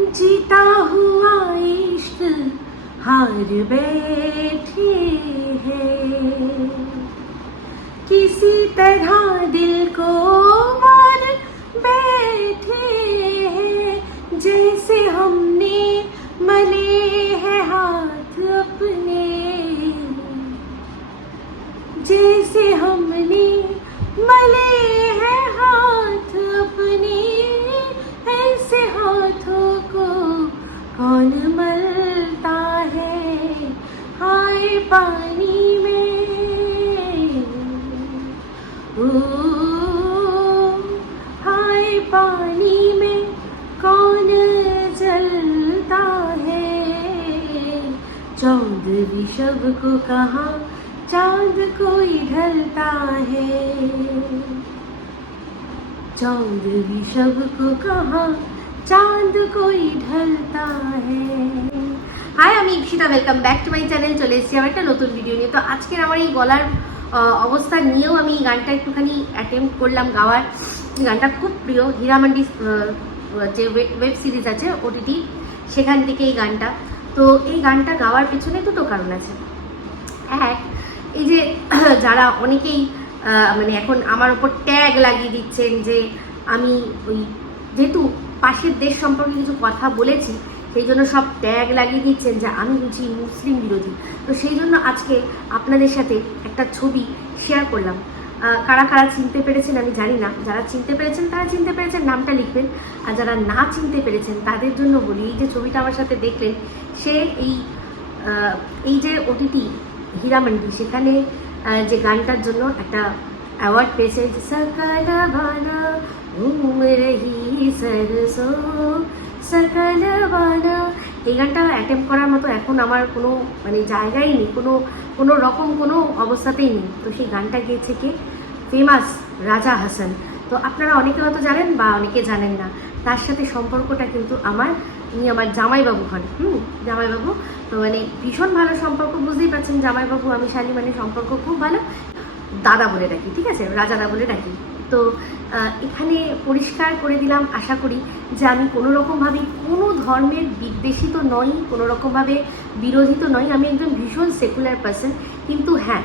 जीता हुआ इश्क हार बैठे हैं। किसी तरह दिल को मार बैठे हैं। जैसे हमने मले हैं हाथ अपने। जैसे हमने मले चांद विषव को कहा चांद कोई ढलता है चांद विषव को कहा চাঁদ কোই ঢলতা হাই আমি Ipsita welcome back to my channel চলে এসেছি আমার একটা নতুন ভিডিও নিয়ে তো আজকের আমার এই গলার আহ, অবস্থা নিয়েও আমি এই গানটা একটুখানি অ্যাটেম্প করলাম গাওয়ার এই গানটা খুব প্রিয় হীরামান্ডি আহ, যে ওয়েব সিরিজ আছে ওটিটি সেখান থেকে এই গানটা তো এই গানটা গাওয়ার পেছনে দুটো কারণ আছে। এক, এই যে যারা অনেকেই মানে এখন আমার ওপর ট্যাগ লাগিয়ে দিচ্ছেন যে আমি ওই যেহেতু পাশের দেশ সম্পর্কে কিছু কথা বলেছি, সেই জন্য সব ট্যাগ লাগিয়ে দিচ্ছেন যে আমি বুঝি মুসলিম বিরোধী। তো সেই জন্য আজকে আপনাদের সাথে একটা ছবি শেয়ার করলাম। কারা কারা চিনতে পেরেছেন আমি জানি না। যারা চিনতে পেরেছেন, তারা চিনতে পেরেছেন নামটা লিখবেন। আর যারা না চিনতে পেরেছেন, তাদের জন্য বলি, এই যে ছবিটা আমার সাথে দেখলেন, সে এই এই যে ওটিটি হীরামান্ডি সেখানে যে গানটার জন্য একটা অ্যাওয়ার্ড পেয়েছে যে সকাল বানা এই গানটা অ্যাটেম্প করার মতো এখন আমার কোনো মানে জায়গাই নেই, কোনো কোনো রকম কোনো অবস্থাতেই নেই। তো সেই গানটা গেয়েছে কে? ফেমাস রাজা হাসান। তো আপনারা অনেকে হয়তো জানেন বা অনেকে জানেন না। তার সাথে সম্পর্কটা কিন্তু আমার, উনি আমার জামাইবাবু হন। হুম, জামাইবাবু। তো মানে ভীষণ ভালো সম্পর্ক, বুঝতেই পারছেন জামাইবাবু, আমি শালি মানে সম্পর্ক খুব ভালো। দাদা বলে ডাকি, ঠিক আছে? রাজাদা বলে ডাকি। তো এখানে পরিষ্কার করে দিলাম, আশা করি যে আমি কোনো রকমভাবে কোনো ধর্মের বিদ্বেষী তো নই কোনো রকমভাবে বিরোধী তো নই। আমি একজন ভীষণ সেকুলার পার্সন কিন্তু হ্যাঁ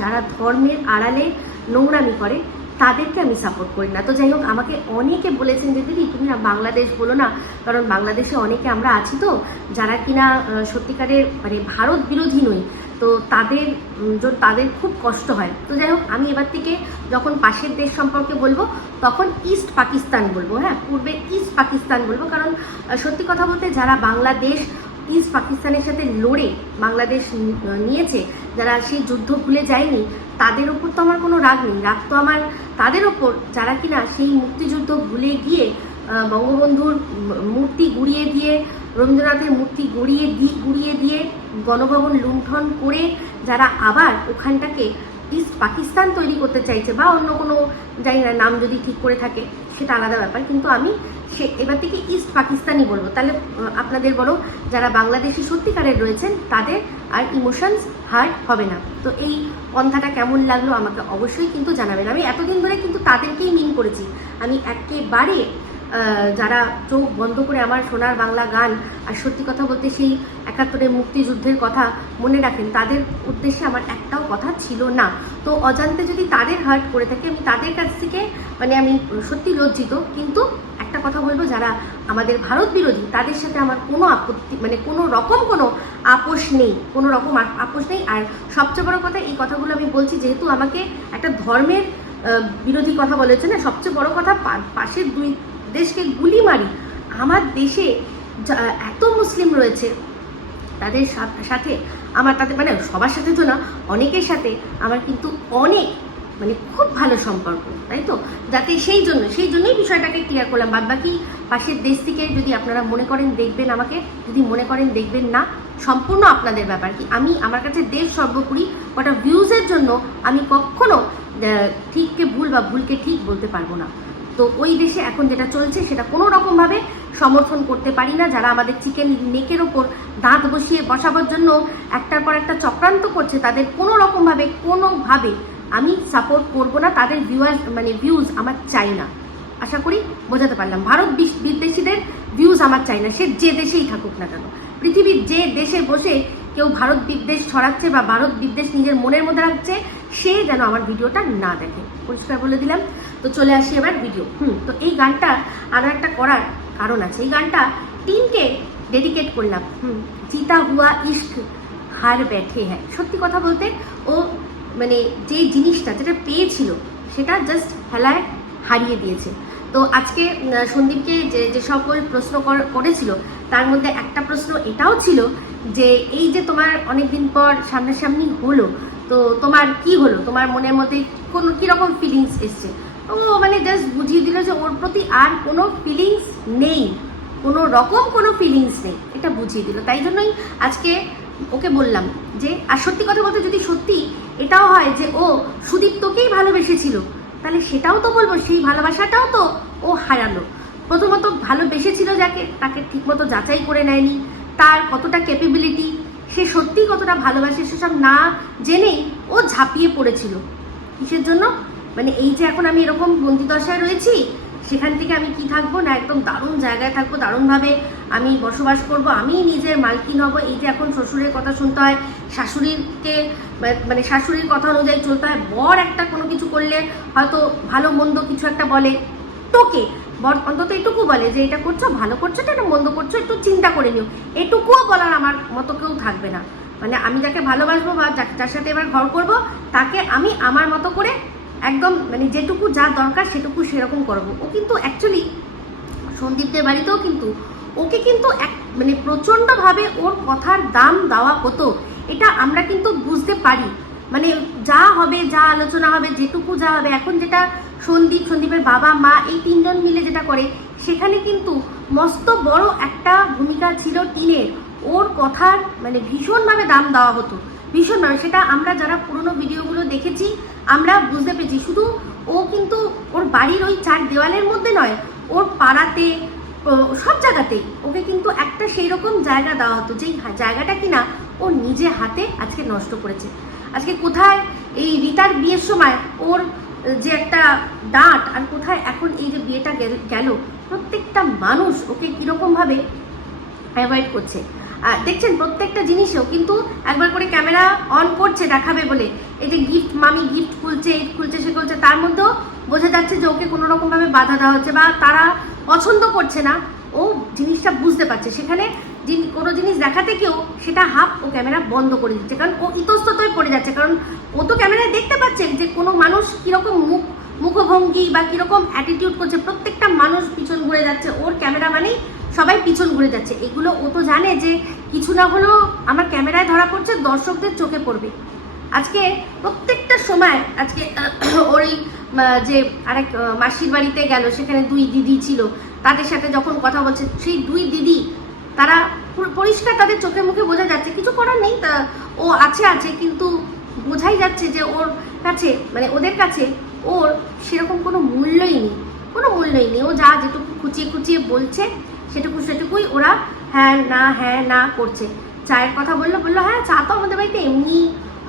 যারা ধর্মের আড়ালে নোংরামি করে তাদেরকে আমি সাপোর্ট করি না। তো যাই হোক আমাকে অনেকে বলেছেন যে দিদি তুমি না বাংলাদেশ বলো না। কারণ বাংলাদেশে অনেকে আমরা আছি তো যারা কিনা সত্যিকারের মানে ভারত বিরোধী নই। তো তাদের উম, জ- তাদের খুব কষ্ট হয়। তো যাই হোক আমি এবার থেকে যখন পাশের দেশ সম্পর্কে বলব তখন ইস্ট পাকিস্তান বলব হ্যাঁ? পূর্বে ইস্ট পাকিস্তান বলব। কারণ সত্যি কথা বলতে যারা বাংলাদেশ ইস্ট পাকিস্তানের সাথে লড়ে বাংলাদেশ নিয়েছে যারা সেই যুদ্ধ ভুলে যায়নি তাদের ওপর তো আমার কোনো রাগ নেই। রাগ তো আমার তাদের ওপর যারা কিনা সেই মুক্তিযুদ্ধ ভুলে গিয়ে বঙ্গবন্ধুর মূর্তি গুড়িয়ে দিয়ে, রবীন্দ্রনাথের মূর্তি গড়িয়ে দি, গুড়িয়ে দিয়ে গণভবন লুণ্ঠন করে যারা আবার ওখানটাকে ইস্ট পাকিস্তান তৈরি করতে চাইছে বা অন্য কোনো জানি নাম যদি ঠিক করে থাকে, সেটা আলাদা ব্যাপার। কিন্তু আমি সে এবার থেকে ইস্ট পাকিস্তানি বলব। তাহলে আপনাদের বড় যারা বাংলাদেশি সত্যিকারের রয়েছেন, তাদের আর ইমোশনস হার্ট হবে না। তো এই পন্থাটা কেমন লাগল আমাকে অবশ্যই কিন্তু জানাবেন। আমি এতদিন ধরে কিন্তু তাদেরকেই মিন করেছি। আমি একেবারে যারা চোখ বন্ধ করে আমার সোনার বাংলা গান আর সত্যি কথা বলতে সেই একাত্তরের মুক্তিযুদ্ধের কথা মনে রাখেন, তাদের উদ্দেশ্যে আমার একটাও কথা ছিল না। তো অজান্তে যদি তাদের হার্ট করে থাকে, আমি তাদের কাছ থেকে মানে আমি সত্যি লজ্জিত। কিন্তু একটা কথা বলব, যারা আমাদের ভারত বিরোধী, তাদের সাথে আমার কোনো আপত্তি মানে কোনো রকম কোনো আপোষ নেই, কোনো রকম আপোষ নেই। আর সবচেয়ে বড় কথা, এই কথাগুলো আমি বলছি যেহেতু আমাকে একটা ধর্মের বিরোধী কথা বলেছে না, সবচেয়ে বড় কথা পাশের দুই দেশকে গুলি মারি। আমার দেশে এত মুসলিম রয়েছে, তাদের সাথে আমার তাদের মানে সবার সাথে তো না, অনেকের সাথে। আমার কিন্তু অনেক মানে খুব ভালো সম্পর্ক, তাই তো? যাতে সেই জন্য, সেই জন্যই বিষয়টাকে ক্লিয়ার করলাম। বাদ বাকি পাশের দেশ থেকে যদি আপনারা মনে করেন দেখবেন আমাকে, যদি মনে করেন দেখবেন না, সম্পূর্ণ আপনাদের ব্যাপার কি? আমি, আমার কাছে দেশ সর্বোপরি কটা ভিউজের জন্য আমি কখনো ঠিককে ভুল বা ভুলকে ঠিক বলতে পারব না। তো ওই দেশে এখন যেটা চলছে, সেটা কোনো রকমভাবে সমর্থন করতে পারি না। যারা আমাদের চিকেন নেকের ওপর দাঁত বসিয়ে বসাবার জন্য একটার পর একটা চক্রান্ত করছে, তাদের কোনো রকমভাবে, কোনোভাবে আমি সাপোর্ট করব না, তাদের ভিউয়ার্স মানে ভিউজ আমার চাই না। আশা করি বোঝাতে পারলাম। ভারত বিদেশিদের ভিউজ আমার চাই না। সে যে দেশেই থাকুক না কেন। পৃথিবীর যে দেশে বসে কেউ ভারত বিদ্বেষ ছড়াচ্ছে বা ভারত বিদ্বেষ নিজের মনের মধ্যে রাখছে, সে যেন আমার ভিডিওটা না দেখে। পরিষ্কার বলে দিলাম। তো চলে আসি এবার ভিডিও হুম, তো এই গানটা আরও একটা করার কারণ আছে। এই গানটা টিমকে ডেডিকেট করলাম। হুম, জিতা হুয়া ইস্ক হার ব্যাঠে হ্যাঁ। সত্যি কথা বলতে ও মানে যে জিনিসটা যেটা পেয়েছিল, সেটা জাস্ট হেলায় হারিয়ে দিয়েছে। তো আজকে সন্দীপকে যে যে সকল প্রশ্ন কর- করেছিল, তার মধ্যে একটা প্রশ্ন এটাও ছিল যে, এই যে তোমার অনেক দিন পর সামনাসামনি হলো, তো তোমার কি হলো? তোমার মনের মধ্যে কোনো কীরকম ফিলিংস এসছে? ও মানে জাস্ট বুঝিয়ে দিল যে ওর প্রতি আর কোনো ফিলিংস নেই। কোনো রকম কোনো ফিলিংস নেই। এটা বুঝিয়ে দিল। তাই জন্যই আজকে ওকে বললাম যে, আর সত্যি কথা বলতে যদি সত্যি এটাও হয় যে ও সুদীপ্তকেই ভালোবেসেছিল। তাহলে সেটাও তো বলব, সেই ভালোবাসাটাও তো ও হারালো। প্রথমত ভালোবেসেছিল যাকে, তাকে ঠিকমতো যাচাই করে নেয়নি, তার কতটা ক্যাপেবিলিটি সে সত্যি কতটা ভালোবাসে সেসব না জেনেই ও ঝাঁপিয়ে পড়েছিল। কিসের জন্য? মানে এই যে এখন আমি এরকম বন্দি দশায় রয়েছি সেখান থেকে আমি কি থাকব? না, একদম দারুণ জায়গায় থাকব, দারুণভাবে আমি বসবাস করব, আমি নিজের মালকিন হব। এই যে এখন শ্বশুরের কথা শুনতে হয়, শাশুড়িকে মানে শাশুড়ির কথা অনুযায়ী চলতে হয়, বর একটা কোনো কিছু করলে হয়তো ভালো মন্দ কিছু একটা বলে। তোকে, বর অন্তত এটুকু বলে যে, এটা করছ, ভালো করছ, এটা মন্দ করছ, একটু চিন্তা করে নিও। এটুকুও বলার আমার মতো কেউ থাকবে না। মানে আমি যাকে ভালোবাসবো বা যার সাথে এবার ঘর করব, তাকে আমি আমার মতো করে একদম মানে যেটুকু যা দরকার সেটুকু সেরকম করব। ও কিন্তু অ্যাকচুয়ালি সন্দীপদের বাড়িতেও কিন্তু, ওকে কিন্তু এক মানে প্রচণ্ডভাবে ওর কথার দাম দেওয়া হতো। এটা আমরা কিন্তু বুঝতে পারি। মানে যা হবে, যা আলোচনা হবে, যেটুকু যা হবে, এখন যেটা সন্দীপ, সন্দীপের বাবা, মা এই তিনজন মিলে যেটা করে, সেখানে কিন্তু মস্ত বড় একটা ভূমিকা ছিল টিনের। ওর কথার মানে ভীষণভাবে দাম দেওয়া হতো। ভীষণভাবে। সেটা আমরা যারা পুরনো ভিডিওগুলো দেখেছি আমরা বুঝতে পেরেছি, শুধু ও কিন্তু ওর বাড়ির ওই চার দেওয়ালের মধ্যে নয়, ওর পাড়াতে সব জায়গাতেই ওকে কিন্তু একটা সেই রকম জায়গা দেওয়া হতো, যেই জায়গাটা কিনা ও নিজে হাতে আজকে নষ্ট করেছে। আজকে কোথায় এই রিতার বিয়ের সময় ওর যে একটা ডাঁট আর কোথায় এখন এই যে বিয়েটা গেল- প্রত্যেকটা মানুষ ওকে কীরকমভাবে অ্যাভয়েড করছে। দেখছেন প্রত্যেকটা জিনিসেও কিন্তু একবার করে ক্যামেরা অন করছে, দেখাবে বলে। এই যে গিফট মামি গিফট খুলছে, এই খুলছে, সে খুলছে, তার মধ্যেও বোঝা যাচ্ছে যে ওকে কোনো রকমভাবে বাধা দেওয়া হচ্ছে বা তারা পছন্দ করছে না। ও জিনিসটা বুঝতে পারছে। সেখানে কোনো জিনিস দেখাতে কেউ সেটা হাফ ও ক্যামেরা বন্ধ করে দিচ্ছে। কারণ ও ইতস্ততই পড়ে যাচ্ছে। কারণ ও তো ক্যামেরায় দেখতে পাচ্ছে যে কোনো মানুষ কীরকম মুখ, মুখভঙ্গি বা কীরকম অ্যাটিটিউড করছে। প্রত্যেকটা মানুষ পিছন ঘুরে যাচ্ছে। ওর ক্যামেরা মানেই সবাই পিছন ঘুরে যাচ্ছে। এগুলো ও তো জানে যে কিছু না হলেও আমার ক্যামেরায় ধরা পড়ছে, দর্শকদের চোখে পড়বে। আজকে প্রত্যেকটা সময় আজকে আহ, যে আরেক মাসির বাড়িতে গেল সেখানে দুই দিদি ছিল তাদের সাথে যখন কথা বলছে সেই দুই দিদি তারা পরিষ্কার তাদের চোখে মুখে বোঝা যাচ্ছে কিছু করার নেই তা ও আছে আছে কিন্তু বোঝাই যাচ্ছে যে ওর কাছে মানে ওদের কাছে ওর সেরকম কোনো মূল্যই নেই কোনো মূল্যই নেই ও যা যেটুকু খুঁচিয়ে খুঁচিয়ে বলছে সেটুকু সেটুকুই ওরা হ্যাঁ না হ্যাঁ না করছে। চায়ের কথা বলল বলল হ্যাঁ চা তো আমাদের বাড়িতে এমনি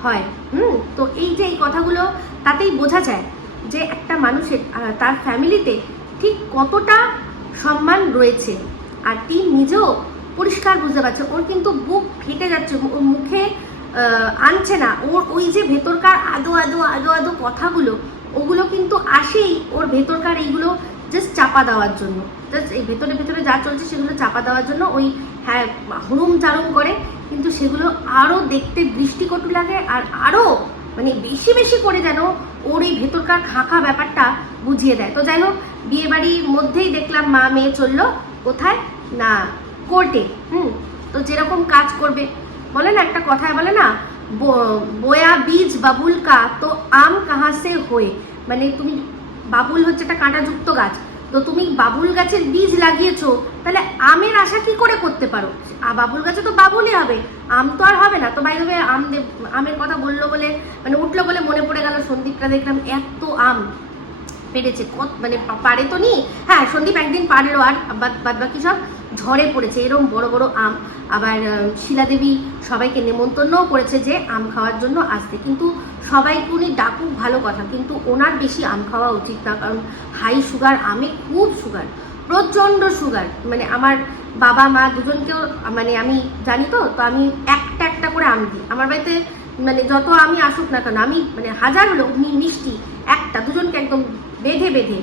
হয়। হুম, তো এই যে এই কথাগুলো তাতেই বোঝা যায় যে একটা মানুষের তার ফ্যামিলিতে ঠিক কতটা সম্মান রয়েছে। আর তিন নিজেও পরিষ্কার বুঝতে পারছে, ওর কিন্তু বুক ফেটে যাচ্ছে, ওর মুখে আনছে না। ওর ওই যে ভেতরকার আদো আদো আদো আদো কথাগুলো, ওগুলো কিন্তু আসেই ওর ভেতরকার এইগুলো জাস্ট চাপা দেওয়ার জন্য। জাস্ট এই ভেতরে ভেতরে যা চলছে সেগুলো চাপা দেওয়ার জন্য ওই হ্যাঁ হুড়ুম চারুম করে, কিন্তু সেগুলো আরও দেখতে বৃষ্টিকটু লাগে আর আরও মানে বেশি বেশি করে যেন ওর এই ভেতরকার খাঁকা ব্যাপারটা বুঝিয়ে দেয়। তো যাই হোক বিয়ে বাড়ির মধ্যেই দেখলাম মা মেয়ে চলল। কোথায়? না, কোর্টে। হুম, তো যেরকম কাজ করবে। বলে না, একটা কথায় বলে না বোয়া বীজ বাবুল কা তো আম কাহা সে হয়ে। মানে তুমি বাবুল হচ্ছে একটা কাঁটাযুক্ত গাছ। তো তুমি বাবুল গাছের বীজ লাগিয়েছো, তাহলে আমের আশা কি করে করতে পারো? বাবুল গাছে তো বাবুলই হবে। আম তো আর হবে না। তো বাইরে আম আমের কথা বলল বলে মানে উঠল বলে মনে পড়ে গেল সন্দীপটা দেখলাম এত আম পেরেছে কত মানে পারে তো নি? হ্যাঁ সন্দীপ একদিন পারল আর, বাদ বাকি সব ঝড়ে পড়েছে এরকম বড় বড় আম। আবার শিলাদেবী সবাইকে নেমন্তন্নও করেছে যে আম খাওয়ার জন্য আসতে। কিন্তু সবাইকে উনি ডাকুক, ভালো কথা। কিন্তু ওনার বেশি আম খাওয়া উচিত না। কারণ হাই সুগার আমে খুব সুগার প্রচণ্ড সুগার মানে আমার বাবা, মা দুজনকেও মানে আমি জানি তো তো আমি একটা একটা করে আম দিই। আমার বাড়িতে মানে যত আমি আসুক না কেন, আমি মানে হাজার হলো মিষ্টি, একটা, দুজনকে একদম বেঁধে বেঁধে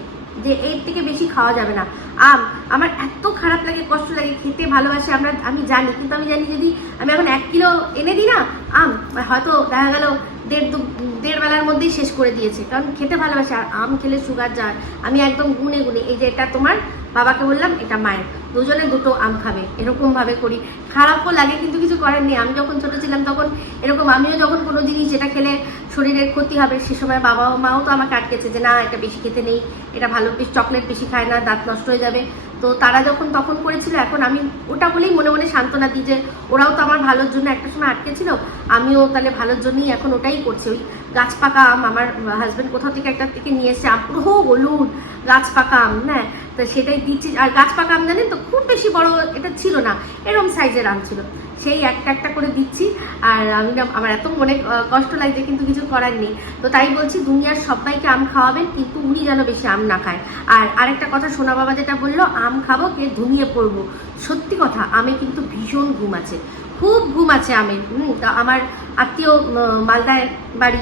যে এর থেকে বেশি খাওয়া যাবে না। আম, আমার এত খারাপ লাগে, কষ্ট লাগে, খেতে ভালোবাসে, আমরা, আমি জানি, কিন্তু আমি জানি যদি আমি এখন এক কিলো এনে দিই না, আম হয়তো দেখা গেল দেড় দু, দেড় বেলার মধ্যেই শেষ করে দিয়েছে। কারণ খেতে ভালোবাসে, আর আম খেলে সুগার যায়। আমি একদম গুনে গুনে, এই যে এটা তোমার বাবাকে বললাম, এটা মায়ের। দুজনে দুটো আম খাবে, এরকমভাবে করি। খারাপও লাগে, কিন্তু কিছু করার নেই। আমি যখন ছোটো ছিলাম তখন এরকম, আমিও যখন কোনো জিনিস যেটা খেলে শরীরের ক্ষতি হবে, সে সময় বাবা মাও তো আমাকে আটকেছে যে না, এটা বেশি খেতে নেই, এটা ভালো বেশি চকলেট বেশি খায় না, দাঁত নষ্ট হয়ে যাবে। তো তারা যখন তখন করেছিল, এখন আমি ওটা বলেই মনে মনে সান্ত্বনা দিই যে ওরাও তো আমার ভালোর জন্য একটা সময় আটকে ছিল আমিও তাহলে ভালোর জন্যই এখন ওটাই করছি। ওই গাছ পাকা আম আমার হাজব্যান্ড কোথাও থেকে একটা থেকে নিয়ে এসেছে পুরো হলুদ গাছ পাকা আম হ্যাঁ তো সেটাই দিচ্ছি। আর গাছ পাকা আম জানেন তো, খুব বেশি বড় এটা ছিল না এরকম সাইজের আম ছিল। সেই একটা একটা করে দিচ্ছি। আর আমি আমার এত মনে কষ্ট লাগছে, কিন্তু কিছু করার নেই। তো তাই বলছি, দুনিয়ার সবাইকে আম খাওয়াবেন, কিন্তু উনি যেন বেশি আম না খায়। আর আরেকটা কথা সোনা বাবা যেটা বলল, আম খাব, কে ধুমিয়ে পড়ব। সত্যি কথা, আমি কিন্তু ভীষণ ঘুম আছে। খুব ঘুম আছে আমের হুম, তা আমার আত্মীয় মালদায় বাড়ি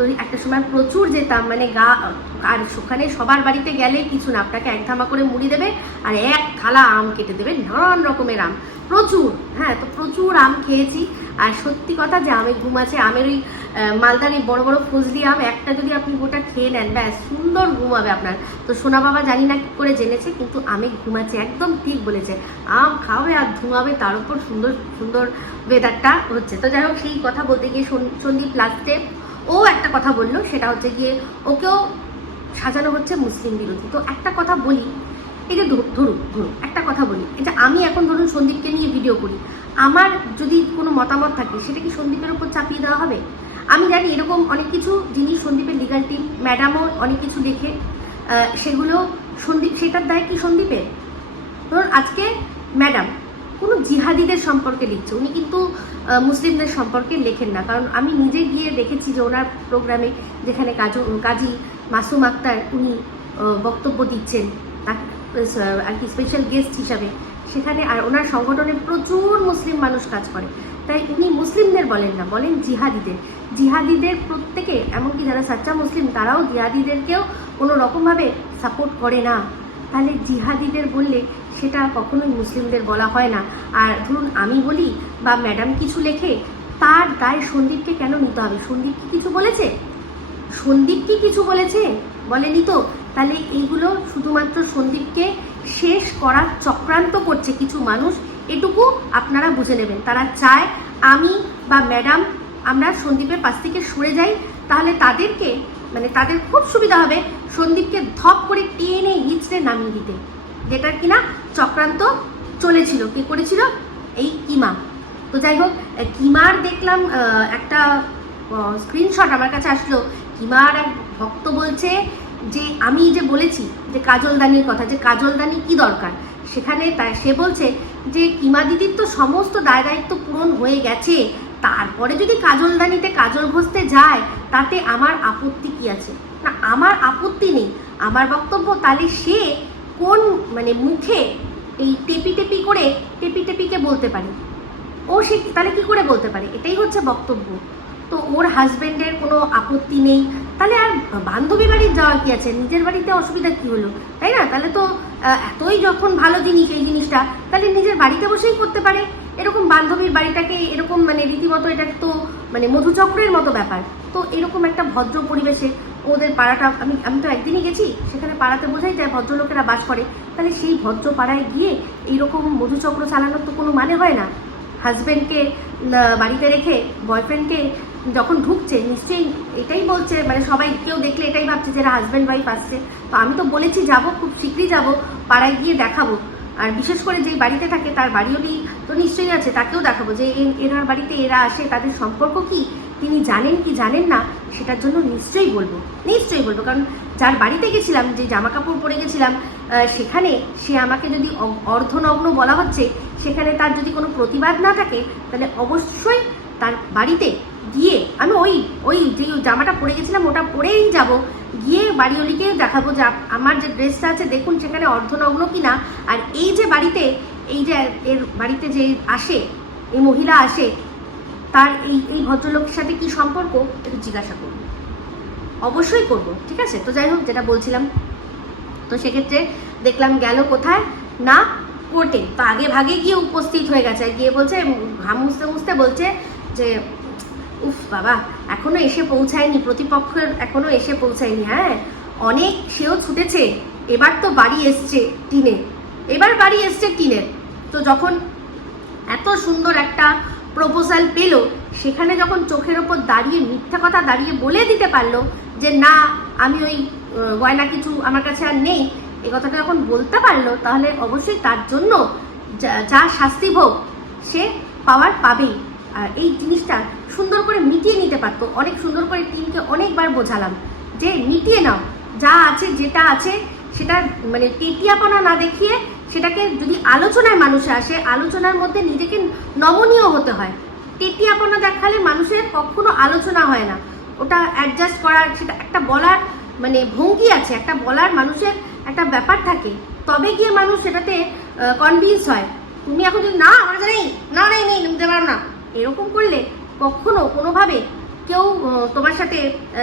তো একটা সময় প্রচুর যেতাম মানে গা, আর ওখানে সবার বাড়িতে গেলে কিছু না, আপনাকে এক ধামা করে মুড়ি দেবে আর এক থালা আম কেটে দেবে, নানান রকমের আম, প্রচুর হ্যাঁ তো প্রচুর আম খেয়েছি। আর সত্যি কথা যে আমের ঘুম আছে, আমের ওই মালদার এই বড় বড় ফজলি আম, একটা যদি আপনি গোটা খেয়ে নেন, ব্যাস, সুন্দর ঘুম হবে আপনার। তো সোনা বাবা জানি না কী করে জেনেছে, কিন্তু আমে ঘুমাচ্ছে একদম ঠিক বলেছে। আম খাবে আর ঘুমাবে, তার উপর সুন্দর সুন্দর ওয়েদারটা হচ্ছে। তো যাই হোক, সেই কথা বলতে গিয়ে সন- সন্দীপ লাস্টে ও একটা কথা বলল, সেটা হচ্ছে গিয়ে ওকেও সাজানো হচ্ছে মুসলিম বিরোধী। তো একটা কথা বলি, এই যে ধরু- ধরুন ধরুন, একটা কথা বলি যে আমি এখন ধরুন সন্দীপকে নিয়ে ভিডিও করি, আমার যদি কোনো মতামত থাকে, সেটা কি সন্দীপের উপর চাপিয়ে দেওয়া হবে? আমি জানি এরকম অনেক কিছু জিনিস সন্দীপের লিগাল টিম ম্যাডামও অনেক কিছু দেখে সেগুলো সন্দীপ, সেটার দায় কি সন্দীপের? ধরুন আজকে ম্যাডাম কোনো জিহাদিদের সম্পর্কে লিখছে, উনি কিন্তু মুসলিমদের সম্পর্কে লেখেন না। কারণ আমি নিজে গিয়ে দেখেছি যে ওনার প্রোগ্রামে যেখানে কাজু, কাজী মাসুম আক্তার উনি বক্তব্য দিচ্ছেন আর কি স্পেশাল গেস্ট হিসাবে। সেখানে আর ওনার সংগঠনে প্রচুর মুসলিম মানুষ কাজ করে। তাই উনি মুসলিমদের বলেন না, বলেন জিহাদিদের। জিহাদিদের প্রত্যেকে, এমনকি যারা সাচ্চা মুসলিম, তারাও জিহাদিদেরকেও কোনো রকমভাবে সাপোর্ট করে না। তাহলে জিহাদিদের বললে সেটা কখনোই মুসলিমদের বলা হয় না। আর ধরুন আমি বলি বা ম্যাডাম কিছু লেখে, তার দায় সন্দীপকে কেন নিতে হবে? সন্দীপ কি কিছু বলেছে? সন্দীপ কি কিছু বলেছে? বলেনি তো। তাহলে এইগুলো শুধুমাত্র সন্দীপকে শেষ করার চক্রান্ত করছে কিছু মানুষ, এটুকু আপনারা বুঝে নেবেন। তারা চায় আমি বা ম্যাডাম আমরা সন্দীপের পাশ থেকে সরে যাই, তাহলে তাদেরকে মানে তাদের খুব সুবিধা হবে সন্দীপকে ধপ করে টেনে হিচড়ে নামিয়ে দিতে। যেটার কিনা চক্রান্ত চলেছিল, কে করেছিল? এই কিমা। তো যাই হোক কিমার দেখলাম একটা স্ক্রিনশট আমার কাছে আসলো। কিমার এক ভক্ত বলছে যে, আমি যে বলেছি যে কাজলদানির কথা, যে কাজলদানি কি দরকার? সেখানে তাই সে বলছে যে, কিমা দিদির তো সমস্ত দায় দায়িত্ব পূরণ হয়ে গেছে। তারপরে যদি কাজলদানিতে কাজল ঘষতে যায়, তাতে আমার আপত্তি কি আছে? না, আমার আপত্তি নেই। আমার বক্তব্য তাহলে সে কোন মানে মুখে এই টেপি টেপি করে টেপি টেপিকে বলতে পারে? ও সে তাহলে কি করে বলতে পারে? এটাই হচ্ছে বক্তব্য। তো ওর হাজবেন্ডের কোনো আপত্তি নেই। তাহলে আর বান্ধবী বাড়ির যাওয়ার কি আছে? নিজের বাড়িতে অসুবিধা কি হলো? তাই না? তাহলে তো এতই যখন ভালো জিনিস এই জিনিসটা, তাহলে নিজের বাড়িতে বসেই করতে পারে। এরকম বান্ধবীর বাড়িটাকে এরকম মানে রীতিমতো এটা তো মানে মধুচক্রের মতো ব্যাপার। তো এরকম একটা ভদ্র পরিবেশে ওদের পাড়াটা, আমি আমি তো একদিনই গেছি, সেখানে পাড়াতে বোঝাই যায় ভদ্রলোকেরা বাস করে। তাহলে সেই ভদ্র পাড়ায় গিয়ে এইরকম মধুচক্র চালানোর তো কোনো মানে হয় না। হাজব্যান্ডকে বাড়িতে রেখে বয়ফ্রেন্ডকে যখন ঢুকছে, নিশ্চয়ই এটাই বলছে মানে সবাই কেউ দেখলে এটাই ভাবছে যে এরা হাজব্যান্ড ওয়াইফ আসছে। তো আমি তো বলেছি, যাব, খুব শীঘ্রই যাব, পাড়ায় গিয়ে দেখাবো। আর বিশেষ করে যেই বাড়িতে থাকে, তার বাড়িওলি তো নিশ্চয়ই আছে, তাকেও দেখাবো যে এনার বাড়িতে এরা আসে, তাদের সম্পর্ক কি? তিনি জানেন কি জানেন না, সেটার জন্য নিশ্চয়ই বলব। নিশ্চয়ই বলব, কারণ যার বাড়িতে গেছিলাম, যে জামা কাপড় পরে গেছিলাম সেখানে সে আমাকে যদি অর্ধনগ্ন বলা হচ্ছে, সেখানে তার যদি কোনো প্রতিবাদ না থাকে, তাহলে অবশ্যই তার বাড়িতে গিয়ে আমি ওই ওই যে জামাটা পরে গেছিলাম, ওটা পরেই যাব। গিয়ে বাড়িওলিকে দেখাবো যে আমার যে ড্রেসটা আছে, দেখুন সেখানে অর্ধনগ্ন কি না আর এই যে বাড়িতে, এই যে এর বাড়িতে যে আসে, এই মহিলা আসে তার এই এই ভদ্রলোকের সাথে কি সম্পর্ক? একটু জিজ্ঞাসা করব অবশ্যই করব, ঠিক আছে? তো যাই হোক, যেটা বলছিলাম। তো সেক্ষেত্রে দেখলাম গেল কোথায়? না, কোর্টে। তো আগে ভাগে গিয়ে উপস্থিত হয়ে গেছে। গিয়ে বলছে, ঘাম মুছতে মুছতে বলছে যে, উফ বাবা, এখনও এসে পৌঁছায়নি প্রতিপক্ষের এখনও এসে পৌঁছায়নি হ্যাঁ? অনেক সেও ছুটেছে। এবার তো বাড়ি এসছে টিনে এবার বাড়ি এসছে টিনের। তো যখন এত সুন্দর একটা প্রপোজাল পেল, সেখানে যখন চোখের ওপর দাঁড়িয়ে, মিথ্যা কথা দাঁড়িয়ে বলে দিতে পারল যে, না, আমি ওই গয়না কিছু আমার কাছে আর নেই, এ কথাটা যখন বলতে পারল, তাহলে অবশ্যই তার জন্য যা- শাস্তি ভোগ সে পাওয়ার পাবেই। আর এই জিনিসটা সুন্দর করে মিটিয়ে নিতে পারতো। অনেক সুন্দর করে টিমকে অনেকবার বোঝালাম যে, মিটিয়ে নাও, যা আছে, যেটা আছে, সেটা মানে তেতিয়াপনা না দেখিয়ে সেটাকে যদি আলোচনায় মানুষে আসে, আলোচনার মধ্যে নিজেকে নমনীয় হতে হয়। তেতিয়াপনা দেখালে মানুষের কখনো আলোচনা হয় না। ওটা অ্যাডজাস্ট করার সেটা একটা বলার মানে ভঙ্গি আছে, একটা বলার মানুষের একটা ব্যাপার থাকে। তবে গিয়ে মানুষ সেটাতে কনভিন্স হয়। তুমি এখন যদি, না, আমার নেই, না নেই নেই নিতে পারো না। এরকম করলে কখনো, কোনোভাবে কেউ তোমার সাথে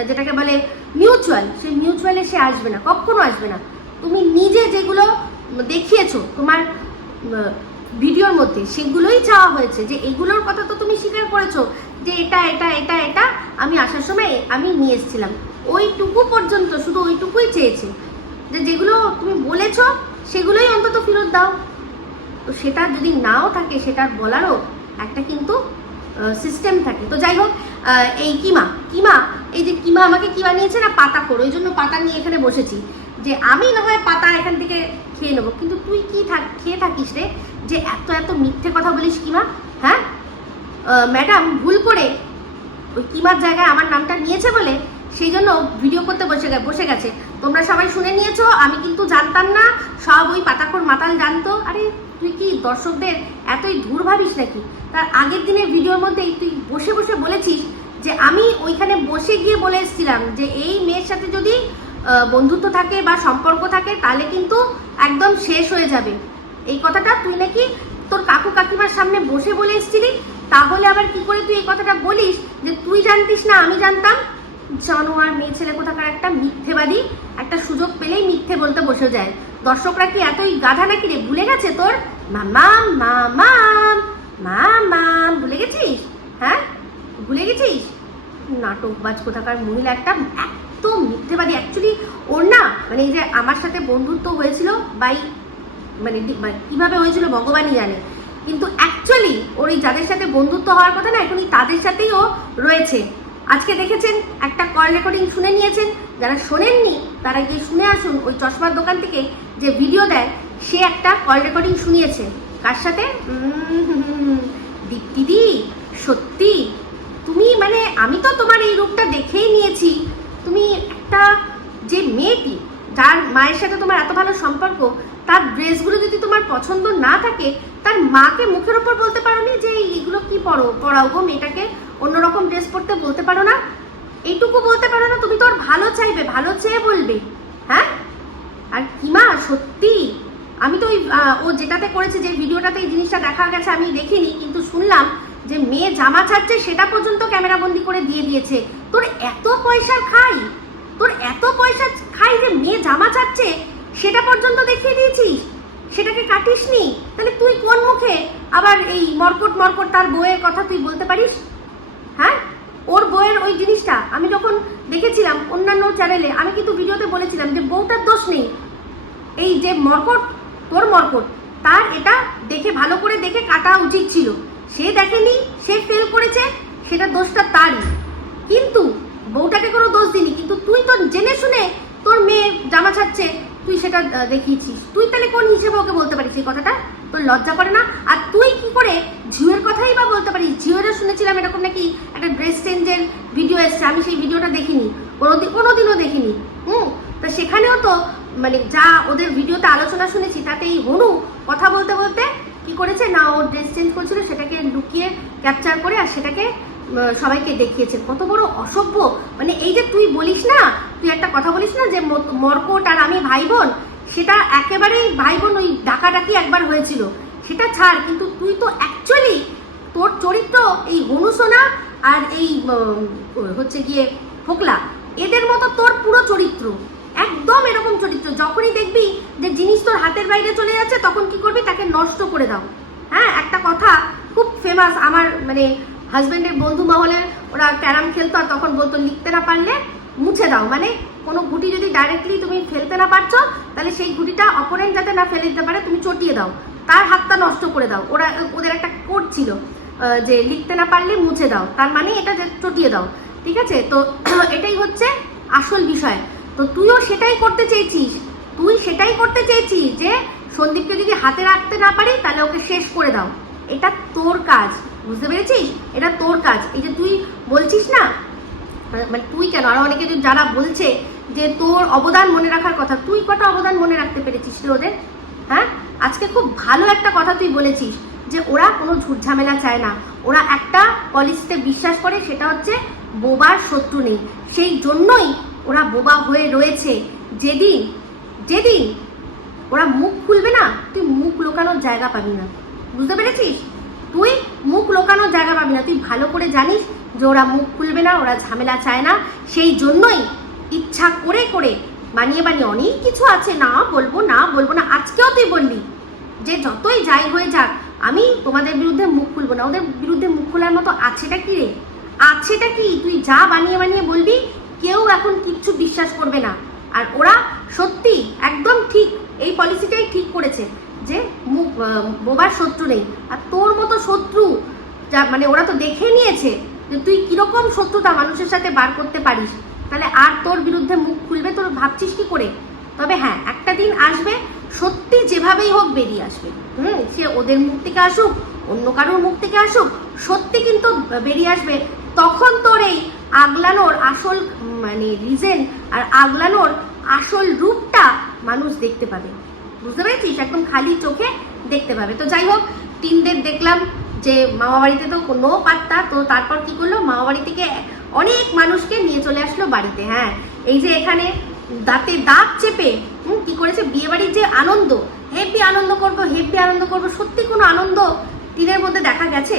যেটাকে বলে মিউচুয়াল সেই মিউচুয়ালে সে আসবে না, কখনো আসবে না। তুমি নিজে যেগুলো দেখিয়েছো, তোমার ভিডিওর মধ্যে, সেগুলোই চাওয়া হয়েছে যে এগুলোর কথা তো তুমি স্বীকার করেছ যে এটা এটা এটা এটা আমি আসার সময় আমি নিয়ে এসেছিলাম। ওইটুকু পর্যন্ত, শুধু ওইটুকুই চেয়েছে যে যেগুলো তুমি বলেছ, সেগুলোই অন্তত ফেরত দাও। তো সেটা যদি নাও থাকে সেটার বলারও একটা কিন্তু সিস্টেম থাকে। তো যাই হোক এই কিমা কিমা, এই যে কিমা আমাকে কি বানিয়েছে না পাতা করো ওই জন্য পাতা নিয়ে এখানে বসেছি। যে আমি না হয় পাতা এখান থেকে খেয়ে নেব। কিন্তু তুই কি থাক, খেয়ে থাকিস রে? যে এত এত মিথ্যে কথা বলিস কিমা? হ্যাঁ? ম্যাডাম, ভুল করে ওই কিমার জায়গায় আমার নামটা নিয়েছে বলে সেই জন্য ভিডিও করতে বসে বসে গেছে। তোমরা সবাই শুনে নিয়েছো, আমি কিন্তু জানতাম না। সব ওই পাতাখোর মাতাল জানতো। আরে, তুই কি দর্শকদের এতই দূর ভাবিস নাকি? তার আগের দিনের ভিডিওর মধ্যেই তুই বসে বসে বলেছিস যে আমি ওইখানে বসে গিয়ে বলে এসেছিলাম যে এই মেয়ের সাথে যদি বন্ধুত্ব থাকে বা সম্পর্ক থাকে, তাহলে কিন্তু একদম শেষ হয়ে যাবে। এই কথাটা তুই নাকি তোর কাকু কাকিমার সামনে বসে বলে এসেছিলি, তাহলে আবার কি করে তুই এই কথাটা বলিস যে তুই জানতিস না, আমি জানতাম? জানোয়ার মেয়ে ছেলে কোথাকার একটা মিথ্যেবাদী, একটা সুযোগ পেলেই মিথ্যে বলতে বসে যায়। দর্শকরা কি এতই গাধা নাকি রে? ভুলে গেছে তোর? মামাম মামাম মামাম, ভুলে গেছিস? হ্যাঁ? ভুলে গেছিস? নাটকবাজ কোথাকার মহিলা একটা এত মিথ্যেবাদী। অ্যাকচুয়ালি ওর না মানে এই যে আমার সাথে বন্ধুত্ব হয়েছিল বাই মানে মানে হয়েছিল ভগবানই জানে। কিন্তু অ্যাকচুয়ালি ওর এই যাদের সাথে বন্ধুত্ব হওয়ার কথা না, এখনই তাদের সাথেই ও রয়েছে। আজকে দেখেছেন, একটা কল রেকর্ডিং শুনে নিয়েছেন। যারা শোনেননি, তারা গিয়ে শুনে আসুন ওই চশমার দোকান থেকে যে ভিডিও দেয়, সে একটা কল রেকর্ডিং শুনিয়েছে। কার সাথে? দীপ্তিদি সত্যি। তুমি মানে আমি তো তোমার এই রূপটা দেখেই নিয়েছি। তুমি একটা যে মেয়েটি, যার মায়ের সাথে তোমার এত ভালো সম্পর্ক, তার ড্রেসগুলো যদি তোমার পছন্দ না থাকে, তার মাকে মুখের ওপর বলতে পারো নি যে এইগুলো কি পরো, পরাও গো মেয়েটাকে, অন্যরকম ড্রেস পরতে বলতে পারো না? এইটুকু বলতে পারো না, তুমি তোর ভালো চাইবে, ভালো চেয়ে বলবে হ্যাঁ? আর কিমা সত্যি, আমি তো ওই ও যেটাতে করেছে, যে ভিডিওটাতে এই জিনিসটা দেখা গেছে, আমি দেখিনি, কিন্তু শুনলাম যে মেয়ে জামা ছাড়ছে সেটা পর্যন্ত ক্যামেরা বন্দি করে দিয়ে দিয়েছে। তোর এত পয়সা খাই, তোর এত পয়সা খাই যে মেয়ে জামা ছাড়ছে, সেটা পর্যন্ত দেখিয়ে দিয়েছিস? সেটাকে কাটিসনি? তাহলে তুই কোন মুখে আবার এই মরকট মরকট তার বইয়ের কথা তুই বলতে পারিস? হ্যাঁ? ওর বইয়ের ওই জিনিসটা, আমি যখন দেখেছিলাম অন্যান্য চ্যানেলে, আমি কিন্তু ভিডিওতে বলেছিলাম যে বউটার দোষ নেই। এই যে মরকট, তোর মরকট, তার এটা দেখে, ভালো করে দেখে কাটা উচিত ছিল। সে দেখেনি, সে ফেল করেছে, সেটা দোষটা তারই। কিন্তু বউটাকে কোনো দোষ দিনি কিন্তু তুই তো জেনে শুনে তোর মেয়ে জামা ছাড়ছে, তুই সেটা দেখিয়েছিস। তুই তাহলে কোন হিসেবে ওকে বলতে পারিস এই কথাটা? তোর লজ্জা করে না? আর তুই কি করে ঝিওর কথাই বা বলতে পারিস? ঝিওরও শুনেছিলাম এরকম নাকি একটা ড্রেস চেঞ্জের ভিডিও এসছে, আমি সেই ভিডিওটা দেখিনি। কোনোদিন কোনোদিনও দেখিনি। হুম, তা সেখানেও তো মানে যা ওদের ভিডিওতে আলোচনা শুনেছি তাতে এই হনু কথা বলতে বলতে করেছে, না ও ড্রেস চেঞ্জ করেছিল, সেটাকে লুকিয়ে ক্যাপচার করে আর সেটাকে সবাইকে দেখিয়েছে। কত বড় অসভ্য। মানে এই যে তুই বলিস না, তুই একটা কথা বলিস না যে মর্কট আর আমি ভাই বোন, সেটা একেবারেই ভাই বোন ওই ডাকাডাকি একবার হয়েছিল। সেটা ছাড়, কিন্তু তুই তো অ্যাকচুয়ালি তোর চরিত্র এই হনুসোনা আর এই হচ্ছে গিয়ে ফোকলা, এদের মতো তোর পুরো চরিত্র। একদম এরকম চরিত্র। যখনই দেখবি যে জিনিস তোর হাতের বাইরে চলে যাচ্ছে, তখন কি করবি? তাকে নষ্ট করে দাও। হ্যাঁ একটা কথা খুব ফেমাস আমার মানে হাজব্যান্ডের বন্ধু মহলে ওরা ক্যারাম খেলতো আর তখন বলতো, লিখতে না পারলে মুছে দাও। মানে কোনো ঘুটি যদি ডাইরেক্টলি তুমি ফেলতে না পারছ, তাহলে সেই ঘুটিটা অপোনেন্ট যাতে না ফেলে দিতে পারে, তুমি চটিয়ে দাও। তার হাতটা নষ্ট করে দাও। ওরা, ওদের একটা কোড ছিল যে লিখতে না পারলে মুছে দাও। তার মানে এটা চটিয়ে দাও। ঠিক আছে? তো এটাই হচ্ছে আসল বিষয়। তো তুইও সেটাই করতে চেয়েছিস। তুই সেটাই করতে চেয়েছিস যে সন্দীপকে যদি হাতে রাখতে না পারি, তাহলে ওকে শেষ করে দাও। এটা তোর কাজ, বুঝতে পেরেছিস? এটা তোর কাজ। এই যে তুই বলছিস না মানে তুই কেন? আরও অনেকে যারা বলছে যে তোর অবদান মনে রাখার কথা, তুই কটা অবদান মনে রাখতে পেরেছিস রে ওদের? হ্যাঁ? আজকে খুব ভালো একটা কথা তুই বলেছিস যে ওরা কোনো ঝুট ঝামেলা চায় না। ওরা একটা পলিসিতে বিশ্বাস করে, সেটা হচ্ছে বোবার শত্রু নেই। সেই জন্যই ওরা বোবা হয়ে রয়েছে। যেদিন যেদিন ওরা মুখ খুলবে না? তুই মুখ লোকানোর জায়গা পাবি না। বুঝতে পেরেছিস? তুই মুখ লোকানোর জায়গা পাবি না। তুই ভালো করে জানিস যে ওরা মুখ খুলবে না, ওরা ঝামেলা চায় না। সেই জন্যই ইচ্ছা করে করে বানিয়ে বানিয়ে অনেক কিছু আছে। না বলব না বলব না, আজকেও তুই বললি যে যতই যাই হয়ে যাক, আমি তোমাদের বিরুদ্ধে মুখ খুলবো না। ওদের বিরুদ্ধে মুখ খোলার মতো আছেটা কি রে? আছেটা কি? তুই যা বানিয়ে বানিয়ে বলবি কেউ এখন কিচ্ছু বিশ্বাস করবে না। আর ওরা সত্যি একদম ঠিক, এই পলিসিটাই ঠিক করেছে যে মুখ বোবার শত্রু নেই। আর তোর মতো শত্রু যা মানে ওরা তো দেখে নিয়েছে যে তুই কীরকম শত্রুতা মানুষের সাথে বার করতে পারিস। তাহলে আর তোর বিরুদ্ধে মুখ খুলবে তোর, ভাবছিস কি করে? তবে হ্যাঁ একটা দিন আসবে, সত্যি যেভাবেই হোক বেরিয়ে আসবে। হুম, সে ওদের মুখ থেকে আসুক, অন্য কারোর মুখ থেকে আসুক, সত্যি কিন্তু বেরিয়ে আসবে। তখন তোর এই আগলানোর আসল মানে রিজেন আর আগলানোর আসল রূপটা মানুষ দেখতে পাবে। বুঝতে পেরেছিস? একদম খালি চোখে দেখতে পাবে। তো যাই হোক, টিনদের দেখলাম যে মামা বাড়িতে তো কোনো পাত্তা। তো তারপর কি করল? মামা বাড়ি থেকে অনেক মানুষকে নিয়ে চলে আসলো বাড়িতে হ্যাঁ। এই যে এখানে দাঁতে দাঁত চেপে কি করেছে? বিয়ে বাড়ির যে আনন্দ হেভি আনন্দ করব হেভি আনন্দ করব, সত্যি কোনো আনন্দ টিনের মধ্যে দেখা গেছে?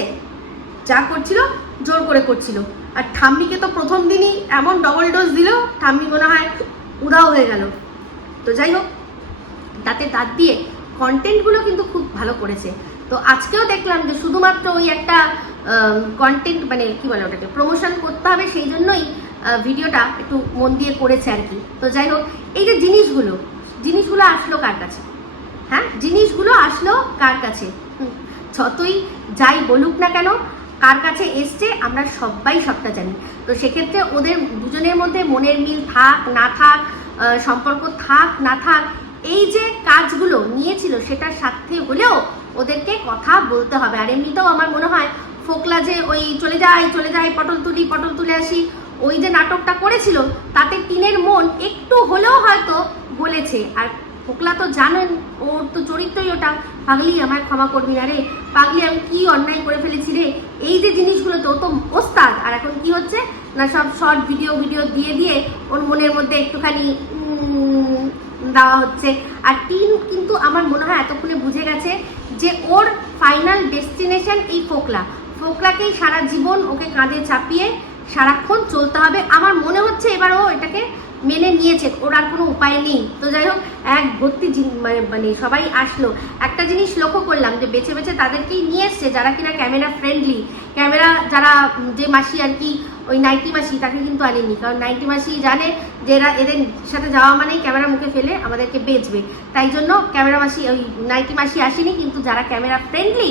যা করছিল, জোর করে করছিল। আর ঠাম্মিকে তো প্রথম দিনই এমন ডবল ডোজ দিল, ঠাম্মি মনে হয় উদাও হয়ে গেল। তো যাই হোক দাঁতে দাঁত দিয়ে কন্টেন্টগুলো কিন্তু খুব ভালো করেছে। তো আজকেও দেখলাম যে শুধুমাত্র ওই একটা কন্টেন্ট মানে কি বলে ওটাকে প্রমোশন করতে হবে সেই জন্যই ভিডিওটা একটু মন দিয়ে করেছে আর কি। তো যাই হোক, এই যে জিনিসগুলো জিনিসগুলো আসলো কার কাছে? হ্যাঁ জিনিসগুলো আসলো কার কাছে? যতই যাই বলুক না কেন কার কাছে এসছে, আমরা সবাই সবটা জানি। তো সেক্ষেত্রে ওদের দুজনের মধ্যে মনের মিল থাক, না থাক সম্পর্ক থাক, না থাক, এই যে কাজগুলো নিয়েছিল সেটার সাথে হলেও ওদেরকে কথা বলতে হবে। আর এমনিতেও আমার মনে হয় ফোকলা যে ওই চলে যাই চলে যাই, পটল তুলি, পটল তুলে আসি, ওই যে নাটকটা করেছিল, তাতে টিনের মন একটু হলেও হয়তো বলেছে। আর ফোকলা তো জানেন, ওর তো চরিত্রই ওটা। পাগলি আমার ক্ষমা করবি না রে। পাগলি, আমি কি অন্যায় করে ফেলেছি রে? এই যে জিনিসগুলো তো তো ওস্তাদ। আর এখন কি হচ্ছে? না, সব শর্ট ভিডিও ভিডিও দিয়ে দিয়ে ওর মনের মধ্যে একটুখানি দেওয়া হচ্ছে। আর টিম কিন্তু আমার মনে হয় এতক্ষণে বুঝে গেছে যে ওর ফাইনাল ডেস্টিনেশন এই ফোকলা। ফোকলাকেই সারা জীবন ওকে কাঁধে চাপিয়ে সারাক্ষণ চলতে হবে। আমার মনে হচ্ছে এবার ও এটাকে মেনে নিয়েছে, ওর আর কোনো উপায় নেই। তো যাই হোক, এক ভর্তি মানে মানে সবাই আসলো। একটা জিনিস লক্ষ্য করলাম যে বেছে বেছে তাদেরকেই নিয়ে এসছে যারা কিনা ক্যামেরা ফ্রেন্ডলি ক্যামেরা যারা যে মাসি আর কি, ওই নাইটি মাসি, তাকে কিন্তু আনেনি। কারণ নাইটি মাসি জানে যে এরা এদের সাথে যাওয়া মানেই ক্যামেরা মুখে ফেলে আমাদেরকে বেচবে। তাই জন্য ক্যামেরা মাসি ওই নাইটি মাসি আসেনি, কিন্তু যারা ক্যামেরা ফ্রেন্ডলি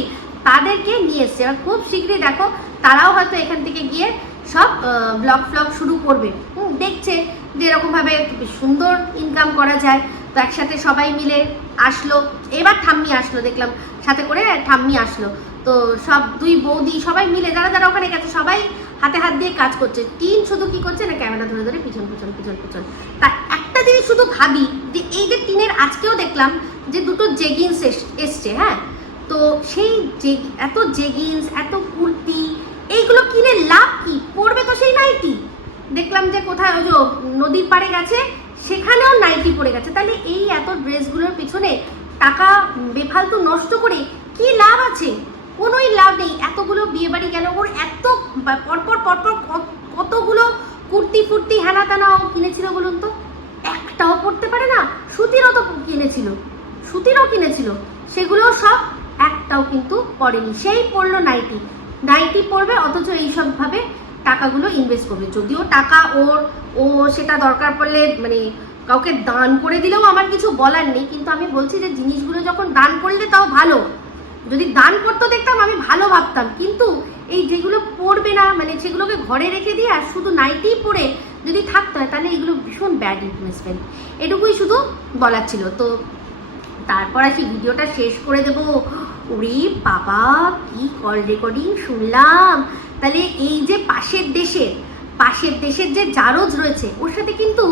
তাদেরকে নিয়ে এসছে। এবার খুব শীঘ্রই দেখো, তারাও হয়তো এখান থেকে গিয়ে সব ব্লগ ফ্লগ শুরু করবে। দেখছে। যে এরকমভাবে সুন্দর ইনকাম করা যায়, তো একসাথে সবাই মিলে আসলো। এবার ঠাম্মি আসলো, দেখলাম সাথে করে ঠাম্মি আসলো। তো সব দুই বৌদি সবাই মিলে, যারা যারা ওখানে গেছে, সবাই হাতে হাত দিয়ে কাজ করছে। টিন শুধু কি করছে না, ক্যামেরা ধরে ধরে পিছন পিছন পিছন পিছন। তা একটা জিনিস শুধু ভাবি, যে এই যে টিনের আজকেও দেখলাম যে দুটো জেগিন্স এসছে হ্যাঁ? তো সেই এত জেগিন্স এত কুর্তি, এইগুলো কিনে লাভ কি? পড়বে তো সেই নাইটি দেখলাম যে কোথায় ওই যে নদীর পাড়ে গেছে, সেখানেও নাইটি পড়ে গেছে। তাহলে এই এত ড্রেসগুলোর পিছনে টাকা বেফালতু নষ্ট করে কি লাভ আছে? কোনোই লাভ নেই। এতগুলো বিয়ে বাড়ি গেল, ওর এত পরপর পরপর কত- কতগুলো কুর্তি ফুর্তি হেনা তেনা কিনেছিল বলুন তো? একটাও পড়তে পারে না, সুতিরও তো কিনেছিল, সুতিরও কিনেছিল। সেগুলো সব একটাও কিন্তু পড়েনি। সেই পড়ল নাইটি নাইটি পড়বে, অথচ এইসবভাবে টাকাগুলো ইনভেস্ট করবে। যদিও টাকা ওর, ও সেটা দরকার পড়লে মানে কাউকে দান করে দিলেও আমার কিছু বলার নেই, কিন্তু আমি বলছি যে জিনিসগুলো যখন দান করলে তাও ভালো। যদি দান করতে দেখতাম, আমি ভালো ভাবতাম। কিন্তু এই যেগুলো পড়বে না মানে সেগুলোকে ঘরে রেখে দিয়ে আর শুধু নাইটেই পরে যদি থাকতে হয় তাহলে এগুলো ভীষণ ব্যাড ইনভেস্টমেন্ট এটুকুই শুধু বলার ছিল। তো তারপর আসি ভিডিওটা শেষ করে দেবো। ওরে বাবা, কি কল রেকর্ডিং শুনলাম। তাহলে এই যে পাশের দেশের পাশের দেশের যে জারজ রয়েছে, ওর সাথে কিন্তু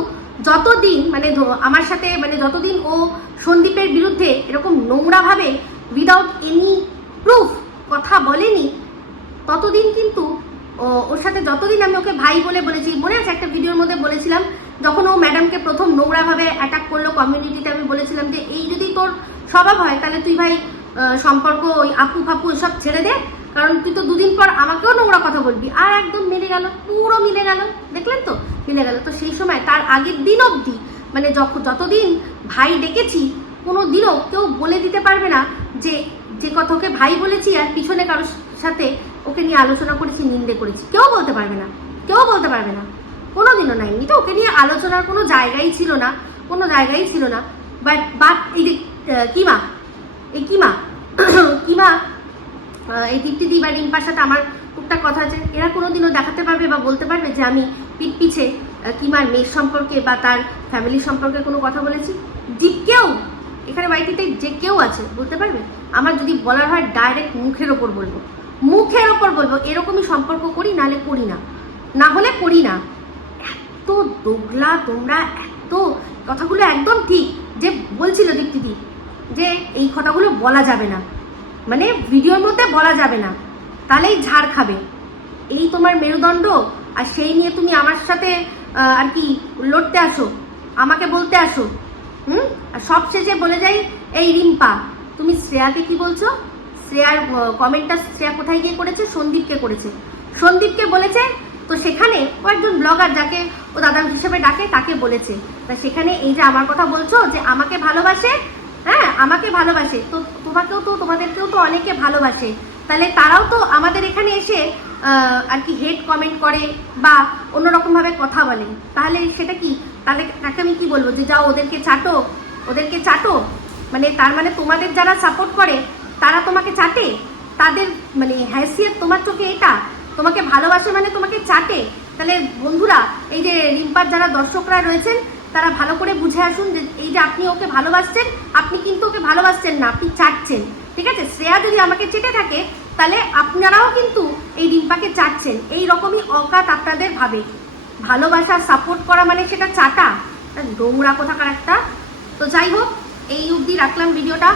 যতদিন মানে আমার সাথে মানে যতদিন ও সন্দীপের বিরুদ্ধে এরকম নোংরাভাবে উইদাউট এনি প্রুফ কথা বলেনি, ততদিন কিন্তু ওর সাথে যতদিন আমি ওকে ভাই বলে বলেছি, মনে আছে একটা ভিডিওর মধ্যে বলেছিলাম, যখন ও ম্যাডামকে প্রথম নোংরাভাবে অ্যাটাক করল কমিউনিটিতে আমি বলেছিলাম যে এই যদি তোর স্বভাব হয়, তাহলে তুই ভাই সম্পর্ক ওই আপু ফাপু এসব ছেড়ে দে কারণ তুই তো দুদিন পর আমাকেও নোংরা কথা বলবি। আর একদম মিলে গেল, পুরো মিলে গেল। দেখলেন তো? মিলে গেল। তো সেই সময়, তার আগের দিন অবধি মানে যখন যতদিন ভাই ডেকেছি, কোনো দিনও কেউ বলে দিতে পারবে না যে যে কথা ওকে ভাই বলেছি আর পিছনে কারোর সাথে ওকে নিয়ে আলোচনা করেছি, নিন্দে করেছি। কেউ বলতে পারবে না। কেউ বলতে পারবে না। কোনো দিনও নাই এমনিতে ওকে নিয়ে আলোচনার কোনো জায়গাই ছিল না। কোনো জায়গাই ছিল না। বাট বাট এই যে কিমা, এই কিমা কিমা এই দীপ্তিদি বা রিম্পার সাথে আমার টুকটাক কথা আছে। এরা কোনোদিনও দেখাতে পারবে বা বলতে পারবে যে আমি পিঠ পিছে কিমার মেয়ের সম্পর্কে বা তার ফ্যামিলি সম্পর্কে কোনো কথা বলেছি। যে কেউ, এখানে বাড়িটিতে যে কেউ আছে, বলতে পারবে? আমার যদি বলার হয় ডাইরেক্ট মুখের ওপর বলব। মুখের ওপর বলব, এরকমই সম্পর্ক করি, নাহলে করি না। না হলে করি না। এত দোগলা, তোমরা এত, কথাগুলো একদম ঠিক যে বলছিল দীপ্তিদি যে এই কথাগুলো বলা যাবে না। মানে ভিডিওর মধ্যে বলা যাবে না। তাহলেই ঝাড় খাবে। এই তোমার মেরুদণ্ড, আর সেই নিয়ে তুমি আমার সাথে আর কি লড়তে আসো, আমাকে বলতে আসো, হুম? আর সব শেষে বলে যাই, এই রিম্পা, তুমি শ্রেয়াকে কি বলছো? শ্রেয়ার কমেন্টটা শ্রেয়া কোথায় গিয়ে করেছে? সন্দীপকে করেছে। সন্দীপকে বলেছে, তো সেখানে ও একজন ব্লগার যাকে ও দাদা হিসেবে ডাকে, তাকে বলেছে। তা সেখানে এই যে আমার কথা বলছো, যে আমাকে ভালোবাসে হ্যাঁ আমাকে ভালোবাসে। তো তোমাকেও তো, তোমাদেরকেও তো অনেকে ভালোবাসে। তাহলে তারাও তো আমাদের এখানে এসে আর কি হেড কমেন্ট করে বা অন্যরকমভাবে কথা বলে। তাহলে সেটা কি? তাহলে তাকে আমি কি বলব? যে যাও, ওদেরকে চাটো ওদেরকে চাটো। মানে তার মানে তোমাদের যারা সাপোর্ট করে, তারা তোমাকে চাটে? তাদের মানে হ্যাসিয়ত তোমার চোখে এটা? তোমাকে ভালোবাসে মানে তোমাকে চাটে? তাহলে বন্ধুরা, এই যে রিম্পার যারা দর্শকরা রয়েছেন তারা ভালো করে বুঝে আসুন যে এই যে আপনি ওকে ভালোবাসছেন, আপনি কিন্তু ওকে ভালোবাসছেন না, আপনি চাটছেন। ঠিক আছে? শ্রেয়া যদি আমাকে চেটে থাকে, তাহলে আপনারাও কিন্তু এই রিম্পাকে চাটছেন। এই রকমই অকাত আপনাদের ভাবে। ভালোবাসা সাপোর্ট করা মানে সেটা চাটা? নোংরা কোথাকার একটা। তো যাই হোক, এই অবধি রাখলাম ভিডিওটা।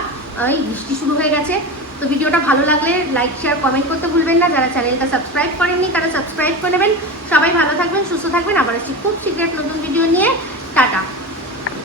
এই বৃষ্টি শুরু হয়ে গেছে। তো ভিডিওটা ভালো লাগলে লাইক শেয়ার কমেন্ট করতে ভুলবেন না। যারা চ্যানেলটা সাবস্ক্রাইব করেননি, তারা সাবস্ক্রাইব করে নেবেন। সবাই ভালো থাকবেন, সুস্থ থাকবেন। আবার আসছি খুব শীঘ্র নতুন ভিডিও নিয়ে। 家长。